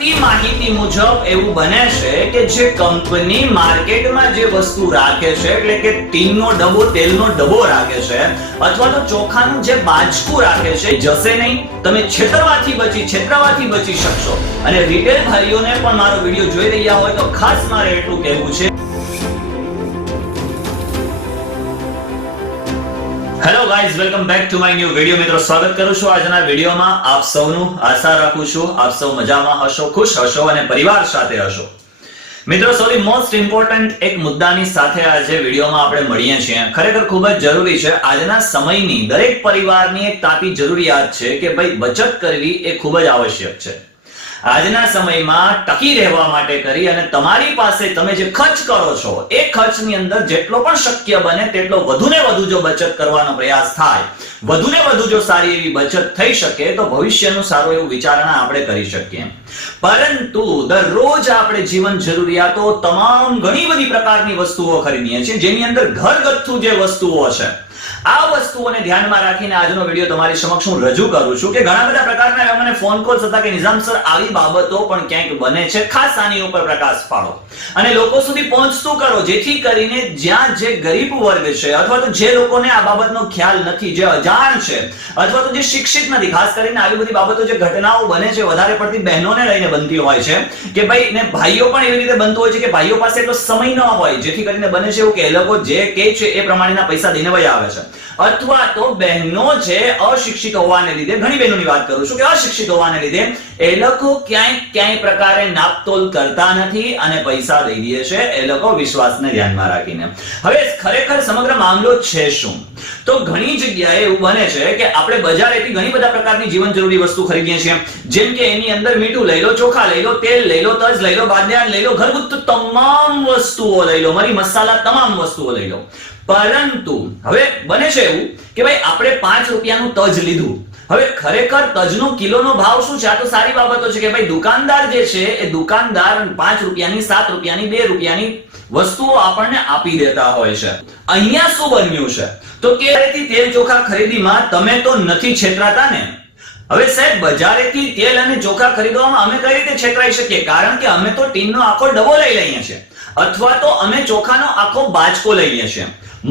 મળતી માહિતી મુજબ એવું બને છે કે જે કંપની માર્કેટમાં જે વસ્તુ રાખે છે એટલે કે ટીનનો ડબ્બો તેલનો ડબ્બો રાખે છે અથવા તો ચોખાનું જે બાજકું રાખે છે જશે નહીં, તમે છેતરવાથી બચી શકશો। અને રિટેલ ભાઈઓને પણ મારો વિડિયો જોઈ રહ્યા હોય તો ખાસ મારે એટલું કહેવું છે। Hello guys, welcome back to my new video. મિત્રો, સ્વાગત કરું છું આજના વિડિયોમાં આપ સૌનું। આશા રાખું છું આપ સૌ મજામાં હશો, ખુશ હશો અને પરિવાર સાથે હશો। મિત્રો, સૌથી મોસ્ટ ઇમ્પોર્ટન્ટ એક મુદ્દાની સાથે આજે વિડિયોમાં આપણે મળીએ છીએ। ખરેખર ખૂબ જ જરૂરી છે। આજના સમયની દરેક પરિવારની એક તાતી જરૂરિયાત છે કે ભાઈ બચત કરવી એ ખૂબ જ આવશ્યક છે। આજના સમયમાં ટકી રહેવા માટે કરી અને તમારી પાસે તમે જે ખર્ચ કરો છો એ ખર્ચની અંદર જેટલો પણ શક્ય બને તેટલો વધુને વધુ જો બચત કરવાનો પ્રયાસ થાય, વધુને વધુ જો સારી એવી બચત થઈ શકે તો ભવિષ્યનું સારું એવું વિચારણા આપણે કરી શકીએ। પરંતુ દરરોજ આપણે જીવન જરૂરિયાતો તમામ ઘણી બધી પ્રકારની વસ્તુઓ ખરીદીએ છીએ, જેની અંદર ઘરગથ્થુ જે વસ્તુઓ છે આ વસ્તુઓને ધ્યાનમાં રાખીને આજનો વિડિયો તમારી સમક્ષ હું રજૂ કરું છું કે ઘણા બધા પ્રકારના મને ફોન કોલ્સ હતા કે નિઝામ સર આવી બાબતો પણ ક્યાંક બને છે, ખાસ આની ઉપર પ્રકાશ પાડો અને લોકો સુધી પહોંચતું કરો, જેથી કરીને જ્યાં જે ગરીબ વર્ગ છે અથવા તો જે લોકોને આ બાબતનો ખ્યાલ નથી, જે અજાણ છે અથવા તો જે શિક્ષિત નથી, ખાસ કરીને આવી બધી બાબતો જે ઘટનાઓ બને છે વધારે પડતી બહેનોને લઈને બનતી હોય છે કે ભાઈ ને ભાઈઓ પણ એવી રીતે બનતો હોય છે કે ભાઈઓ પાસે એટલો સમય ન હોય, જેથી કરીને બને છે એવું કે એ લોકો જે કહે છે એ પ્રમાણેના પૈસા દઈને વહી આવે છે। અથવા તો બહેનો છે અશિક્ષિત હોવાને લીધે, ઘણી બહેનોની વાત કરું છું કે અશિક્ષિત હોવાને લીધે એ લોકો ક્યાંય પ્રકારે નાપતોલ કરતા નથી અને પૈસા દઈ દે છે એ લોકો વિશ્વાસને ધ્યાનમાં રાખીને। હવે ખરેખર સમગ્ર મામલો છે શું? તો ઘણી જગ્યાએ એવું બને છે કે આપણે બજારેથી ઘણી બધા પ્રકારની જીવન જરૂરી વસ્તુ ખરીદીએ છીએ, જેમ કે એની અંદર મીઠું લઈ લો, ચોખા લઈ લો, તેલ લઈ લો, તજ લઈ લો, બાદિયાન લઈ લો, ઘરગથ્થુ તમામ વસ્તુઓ લઈ લો, મરી મસાલા તમામ વસ્તુઓ લઈ લો। પરંતુ હવે બને છે એવું કે ભાઈ આપણે 5 રૂપિયાનું તજ લીધું, હવે ખરેખર તજનો કિલોનો ભાવ શું છે? આ તો સારી બાબતો છે કે ભાઈ દુકાનદાર જે છે એ દુકાનદાર 5 રૂપિયાની, 7 રૂપિયાની, 2 રૂપિયાની વસ્તુઓ આપણને આપી દેતા હોય છે। અહીંયા શું બન્યું છે તો કે તેલ ચોખા ખરીદીમાં તમે તો નથી છેતરાતા ને? હવે સાહેબ, બજારેથી તેલ અને ચોખા ખરીદવામાં અમે કઈ રીતે છેતરાઈ શકીએ? કારણ કે અમે તો ટીનનો આખો ડબ્બો લઈ લઈએ છીએ અથવા તો અમે ચોખાનો આખો બાજકો લઈએ છીએ।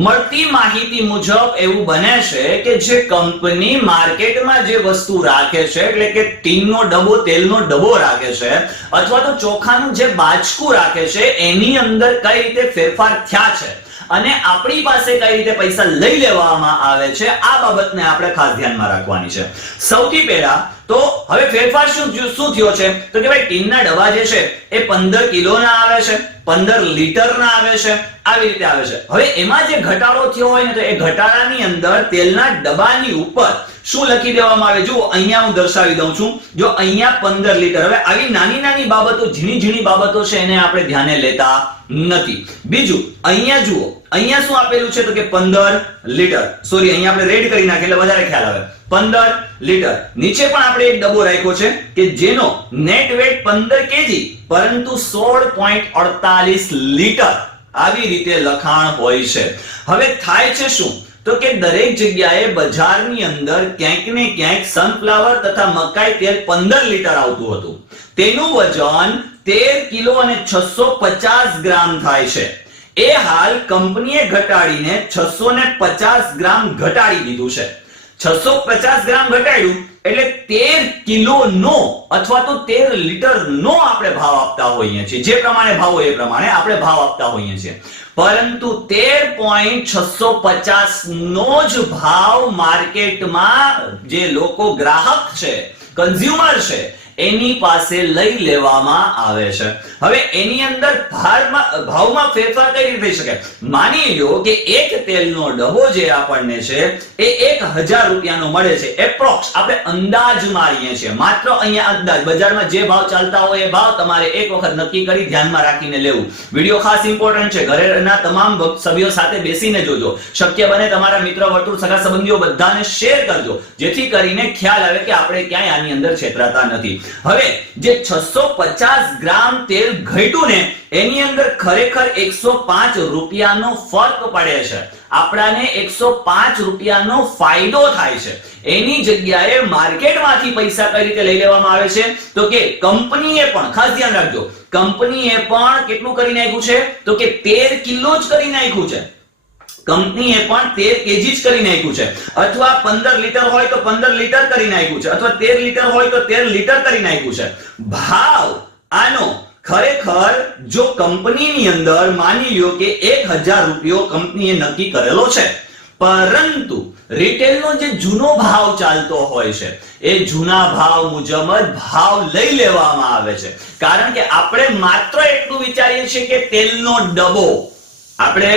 મળતી માહિતી મુજબ એવું બને છે કે જે કંપની માર્કેટમાં જે વસ્તુ રાખે છે એટલે કે ટીનનો ડબ્બો તેલનો ડબ્બો રાખે છે અથવા તો ચોખાનું જે બાજકું રાખે છે એની અંદર કઈ રીતે ફેરફાર થયા છે અને આપણી પાસે કઈ રીતે પૈસા લઈ લેવામાં આવે છે આ બાબતને આપણે ખાસ ધ્યાનમાં રાખવાની છે। સૌથી પહેલા તો હવે ફેરફાર શું થયો છે તો કે ભાઈ ટીનના ડબ્બા જે છે એ 15 કિલોના આવે છે, 15 લીટરના આવે છે, આવી રીતે આવે છે। હવે એમાં જે ઘટાડો થયો હોય ને તો એ ઘટાડાની અંદર તેલના ડબ્બાની ઉપર શું લખી દેવામાં આવે? જો અહીંયા હું દર્શાવી દઉં છું, જો અહીંયા 15 લીટર। હવે આવી નાની નાની બાબતો, ઝીણી બાબતો છે એને આપણે ધ્યાને લેતા નથી। બીજું અહીંયા જુઓ, અહીંયા શું આપેલું છે તો કે 15 લીટર, સોરી અહીંયા આપણે રેડ કરી નાખીએ એટલે વધારે ખ્યાલ આવે, 15 લીટર। નીચે પણ આપણે એક ડબ્બો રાખ્યો છે કે જેનો નેટ વેટ 15 કેજી પરંતુ 16.48 લીટર આવી રીતે લખાણ હોય છે। હવે થાય છે શું તો કે દરેક જગ્યાએ બજારની અંદર ક્યાંક ને ક્યાંક સનફ્લાવર તથા મકાઈ તેલ 15 લીટર આવતું હતું, તેનું વજન 13 કિલો અને 650 ગ્રામ થાય છે। એ હાલ કંપનીએ ઘટાડીને 650 ગ્રામ ઘટાડી દીધું છે। 650 ગ્રામ ઘટાડ્યું એટલે 13 કિલોનો અથવા તો 13 લીટરનો આપણે ભાવ આપતા હોઈએ છીએ, જે પ્રમાણે ભાવ હોય એ પ્રમાણે આપણે ભાવ આપતા હોઈએ છીએ। પરંતુ 13.650 નો જ ભાવ માર્કેટમાં જે લોકો ગ્રાહક છે, કન્ઝ્યુમર છે એની પાસે લઈ લેવામાં આવે છે। હવે એની અંદર ભાવમાં ફેરફાર કઈ રીતે થઈ શકે? માની લો કે એક તેલનો ડબ્બો જે આપણને છે એ 1000 રૂપિયાનો મળે છે, એપ્રોક્સ આપણે અંદાજ મારીએ છીએ, માત્ર અહીંયા અંદાજ, બજારમાં જે ભાવ ચાલતા હોય એ ભાવ તમારે એક વખત નક્કી કરી ધ્યાનમાં રાખીને લેવું। વિડિયો ખાસ ઇમ્પોર્ટન્ટ છે, ઘરેના તમામ સભ્યો સાથે બેસીને જોજો, શક્ય બને તમારા મિત્ર વર્તુળ, સગા સંબંધીઓ બધાને શેર કરજો, જેથી કરીને ખ્યાલ આવે કે આપણે ક્યાંય આની અંદર છેતરાતા નથી। હવે જે 650 ગ્રામ તેલ ઘટ્યું ને એની અંદર ખરેખર 105 રૂપિયાનો ફરક પડે છે। આપણાને 105 રૂપિયાનો ફાયદો થાય છે, એની જગ્યાએ માર્કેટમાંથી પૈસા કઈ રીતે લઈ લેવામાં આવે છે? તો કે કંપનીએ પણ, ખાસ ધ્યાન રાખજો, કંપનીએ પણ કેટલું કરી નાખ્યું છે? તો કે 13 કિલો જ કરી નાખ્યું છે. કંપનીએ પણ 13 કેજી જ કરી નાખ્યું છે, અથવા 15 લીટર હોય તો 15 લીટર કરી નાખ્યું છે, અથવા 13 લીટર હોય તો 13 લીટર કરી નાખ્યું છે. ભાવ આનો ખરેખર જો કંપનીની અંદર માની લ્યો કે 1000 રૂપિયો કંપનીએ નક્કી કરેલો છે, પરંતુ રિટેલનો જે જૂનો ભાવ ચાલતો હોય છે એ જૂના ભાવ મુજબ જ ભાવ લઈ લેવામાં આવે છે. કારણ કે આપણે માત્ર એટલું વિચારીએ છીએ કે તેલનો ડબ્બો, આપણે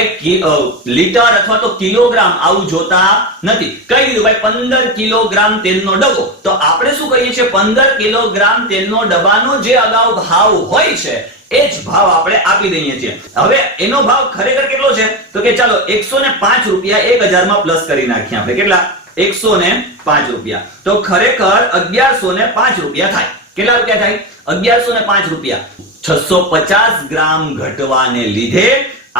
લીટર અથવા તો કિલોગ્રામ આવું જોતા નથી. કહી દીધું ભાઈ 15 કિલોગ્રામ તેલનો ડબ્બો, તો આપણે શું કહીએ છીએ? 15 કિલોગ્રામ તેલનો ડબ્બાનો જે અગાઉ ભાવ હોય છે એ જ ભાવ આપણે આપી દઈએ છીએ. હવે એનો ભાવ ખરેખર કેટલો છે? તો કે ચાલો 105 રૂપિયા 1000 માં પ્લસ કરી નાખીએ આપણે. કેટલા? 105 રૂપિયા. તો ખરેખર 1105 રૂપિયા થાય. કેટલા રૂપિયા થાય? 1105 રૂપિયા. 650 ગ્રામ ઘટવાને લીધે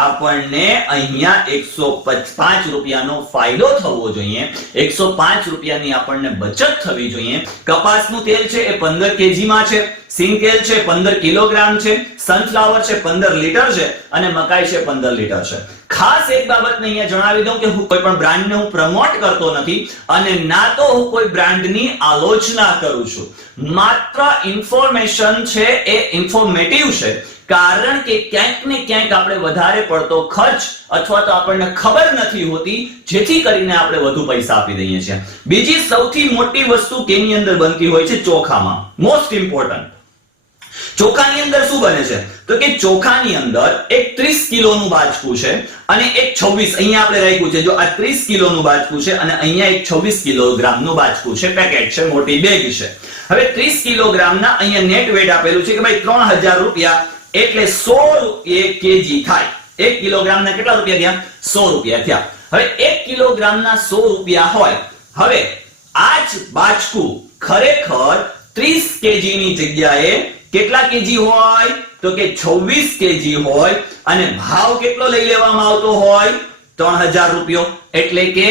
આપણને અહીંયા 105 રૂપિયાનો ફાયદો થવો જોઈએ, 105 રૂપિયાની આપણને બચત થવી જોઈએ. કપાસનું તેલ છે એ 15 કેજી માં છે, સિંગ તેલ છે 15 કિલોગ્રામ છે, સનફ્લાવર છે 15 લીટર છે, અને મકાઈ છે 15 લીટર છે. ખાસ એક બાબતને અહીંયા જણાવી દઉં કે હું કોઈ પણ બ્રાન્ડને હું પ્રમોટ કરતો નથી અને ના તો હું કોઈ બ્રાન્ડની આલોચના કરું છું. માત્ર ઇન્ફોર્મેશન છે એ ઇન્ફોર્મેટિવ છે. કારણ કે ક્યાંક ને ક્યાંક આપણે વધારે પડતો ખર્ચ અથવા તો આપણને ખબર નથી હોતી, જેથી કરીને આપણે વધુ પૈસા આપી દઈએ છીએ. બીજી સૌથી મોટી વસ્તુ કેની અંદર બનતી હોય છે? ચોખામાં. Most important. ચોખાની અંદર શું બને છે? તો કે ચોખાની અંદર એક 30 કિલોનું બાજકું છે અને એક 26, અહીંયા આપણે રાખ્યું છે, જો આ 30 કિલોનું બાજકું છે અને અહીંયા એક 26 કિલોગ્રામનું બાજકું છે, પેકેટ છે, મોટી બેગ છે. હવે 30 કિલોગ્રામના અહીંયા નેટ વેટ આપેલું છે કે ભાઈ 3000 રૂપિયા એટલે 100 રૂપિયા કેજી થાય. 1 કિલોગ્રામના કેટલા રૂપિયા થયા? 100 રૂપિયા થયા. હવે 1 કિલોગ્રામના 100 રૂપિયા હોય, હવે આ જ બાજકું ખરેખર 30 કેજી ની જગ્યાએ કેટલા કેજી હોય? તો કે 26 કેજી હોય, અને ભાવ કેટલો લઈ લેવામાં આવતો હોય? 3000 રૂપિયો. એટલે કે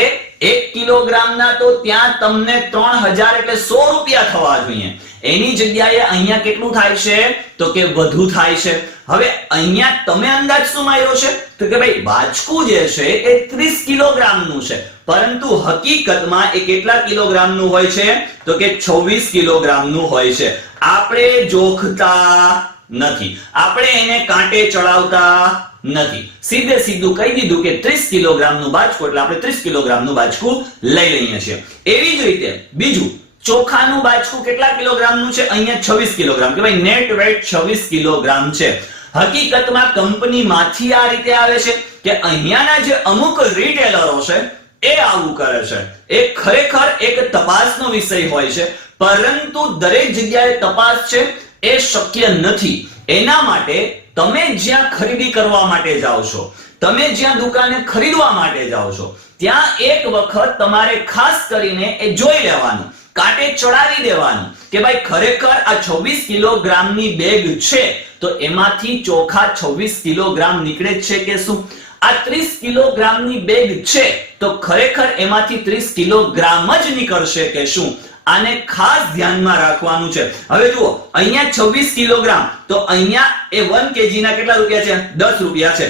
1 કિલોગ્રામના તો ત્યાં તમને 3000 એટલે 100 રૂપિયા થવા જોઈએ. એની જગ્યાએ અહીંયા કેટલું થાય છે? તો કે વધુ થાય છે. હવે અહીંયા તમે અંદાજ શું માર્યો છે? તો કે ભાઈ બાજકું જે છે એ 30 કિલોગ્રામનું છે, પરંતુ હકીકતમાં એ કેટલા કિલોગ્રામનું હોય છે? તો કે 26 કિલોગ્રામનું હોય છે. આપણે જોખતા નથી, આપણે એને કાંટે ચડાવતા નથી. સીધે સીધું કહી દીધું કે 30 કિલોગ્રામનું બાજકું એટલે આપણે 30 કિલોગ્રામનું બાજકું લઈ લઈએ છીએ. એવી જ રીતે બીજું, ચોખાનું બાજકું કેટલા કિલોગ્રામનું છે? અહીંયા 26 કિલોગ્રામ, કે ભાઈ નેટ વેટ 26 કિલોગ્રામ છે. હકીકતમાં કંપનીમાંથી આ રીતે આવે છે કે અહીંયાના જે અમુક રિટેલરો છે એ આવું કરે છે. એ ખરેખર એક તપાસનો વિષય હોય છે, પરંતુ દરેક જગ્યાએ તપાસ છે એ શક્ય નથી. એના માટે તમે જ્યાં ખરીદી કરવા માટે જાઓ છો, તમે જ્યાં દુકાને ખરીદવા માટે જાઓ છો, ત્યાં એક વખત તમારે ખાસ કરીને એ જોઈ લેવાનું, કાંટે ચડાવી દેવાનું કે ભાઈ ખરેખર આ 26 કિલોગ્રામની બેગ છે તો એમાંથી ચોખા 26 કિલોગ્રામ નીકળે છે કે શું? આ 30 કિલોગ્રામની બેગ છે તો ખરેખર એમાંથી 30 કિલોગ્રામ જ નીકળશે કે શું? આને ખાસ ધ્યાનમાં રાખવાનું છે. હવે જુઓ, અહીંયા 26 કિલોગ્રામ, તો અહીંયા એ 1 કેજી ના કેટલા રૂપિયા છે? 10 રૂપિયા છે.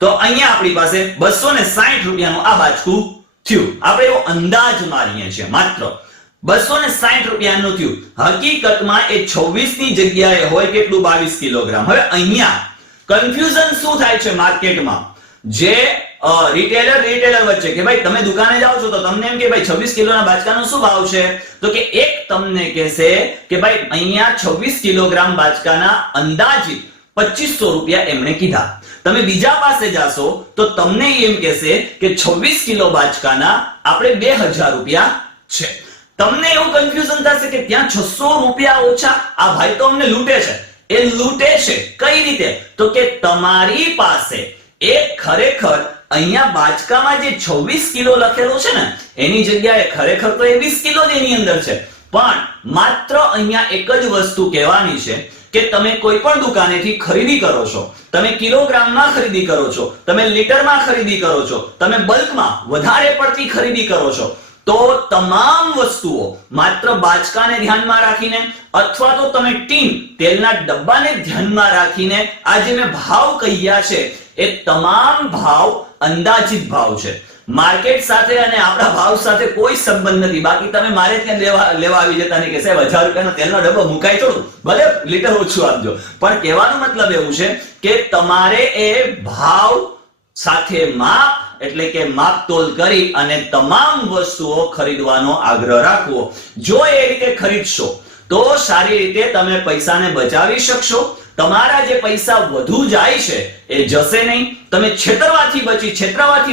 તો અહીંયા આપણી પાસે 260 રૂપિયાનું આ બાજકું થયું. આપણે એવો અંદાજ મારીએ છીએ, માત્ર 260 રૂપિયાનું થયું. હકીકતમાં એ 26 ની જગ્યાએ હોય કેટલું? 22 કિલોગ્રામ. હવે અહીંયા કન્ફ્યુઝન શું થાય છે માર્કેટમાં? જે રિટેલર વચ્ચે કે ભાઈ તમે દુકાને જાઓ છો તો તમને એમ કે ભાઈ 26 કિલોના બાજકાનો શું ભાવ છે? તો કે એક તમને કહેશે કે ભાઈ અહીંયા 26 કિલોગ્રામ બાજકાના અંદાજિત 2500 રૂપિયા એમણે કીધા. તમે બીજા પાસે જાશો તો તમને એમ કહેશે કે 26 કિલો બાજકાના આપણે 2000 રૂપિયા છે. તમને એવું કન્ફ્યુઝન થશે કે ત્યાં 600 રૂપિયા ઓછા, આ ભાઈ તો અમને લૂંટે છે. એ લૂંટે છે કઈ રીતે? તો કે તમારી પાસે એ ખરેખર અહીંયા બાજકામાં જે 26 કિલો લખેલો છે ને એની જગ્યાએ ખરેખર તો એ 20 કિલો જ એની અંદર છે. પણ માત્ર અહીંયા એક જ વસ્તુ કહેવાની છે કે તમે કોઈ પણ દુકાનેથી ખરીદી કરો છો, તમે કિલોગ્રામમાં ખરીદી કરો છો, તમે લીટરમાં ખરીદી કરો છો, તમે બલ્કમાં વધારે પડતી ખરીદી કરો છો, તો તમામ વસ્તુઓ માત્ર બાચકાને ધ્યાનમાં રાખીને અથવા તો તમે ટીન તેલના ડબ્બાને ધ્યાનમાં રાખીને આ જે મેં ભાવ કહ્યા છે એ તમામ ભાવ અંદાજિત ભાવ છે. માર્કેટ સાથે અને આપણા ભાવ સાથે કોઈ સંબંધ નથી. બાકી તમે મારે ત્યાં લેવા આવી જતા નહીં કે સાહેબ 1000 રૂપિયાનો તેલનો ડબ્બો મુકાઈ થોડું, ભલે લીટર ઓછું આપજો, પણ કહેવાનો મતલબ એવું છે કે તમારે એ ભાવ સાથે માપ એટલે કે માપતોલ કરી અને તમામ વસ્તુઓ ખરીદવાનો આગ્રહ રાખવો. જો એ રીતે ખરીદશો તો સારી રીતે તમે પૈસાને બચાવી શકશો. તમારા જે પૈસા વધુ જાય છે એ જશે નહીં. તમે છેતરવાથી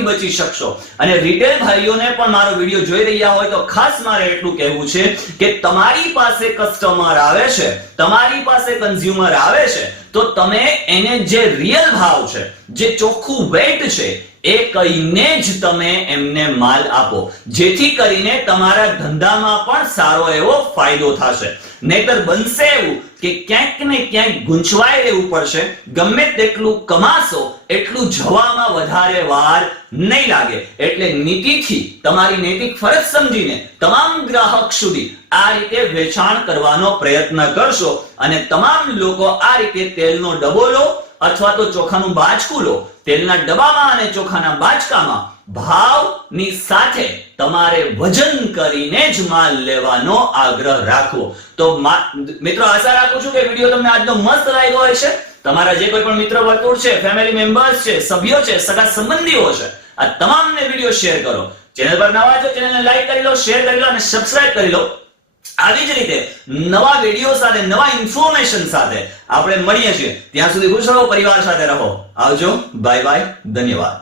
બચી શકશો. અને રિટેલ ભાઈઓને પણ મારો વિડિયો જોઈ રહ્યા હોય તો ખાસ મારે એટલું કહેવું છે કે તમારી પાસે કસ્ટમર આવે છે, તમારી પાસે કન્ઝ્યુમર આવે છે, તો તમે એને જે રિયલ ભાવ છે, જે ચોખ્ખું વેટ છે એ કહીને જ તમે એમને માલ આપો, જેથી કરીને તમારા ધંધામાં પણ સારો એવો ફાયદો થશે. નહીતર બનશે એવું કે ક્યાંક ને ક્યાંક ગૂંચવાઈ રહેવું પડશે. ગમે તેટલું કમાશો એટલું જવામાં વધારે વાર નહીં લાગે. એટલે નીતિથી, તમારી નૈતિક ફરજ સમજીને તમામ ગ્રાહક સુધી આ રીતે વેચાણ કરવાનો પ્રયત્ન કરશો અને તમામ લોકો આ રીતે તેલનો ડબ્બો લો અથવા તો ચોખાનું બાચકું લો. તેલના ડબ્બામાં અને ચોખાના બાચકામાં ભાવની સાથે તમારે વજન કરીને જ માલ લેવાનો આગ્રહ રાખવો. તો મિત્રો, આશા રાખું છું કે વિડીયો તમને આજનો મસ્ત લાગ્યો હશે. તમારા જે કોઈ પણ મિત્ર વર્તુળ છે, ફેમિલી મેમ્બર્સ છે, સભ્યો છે, સગા સંબંધીઓ છે, આ તમામને વિડીયો શેર કરો. ચેનલ પર નવા છો, ચેનલને લાઈક કરી લો, શેર કરી લો અને સબસ્ક્રાઇબ કરી લો. આવી જ રીતે નવા વિડીયો સાથે, નવા ઇન્ફોર્મેશન સાથે આપણે મળીએ છીએ. ત્યાં સુધી ખુશ રહો, પરિવાર સાથે રહો. આવજો, બાય બાય, ધન્યવાદ.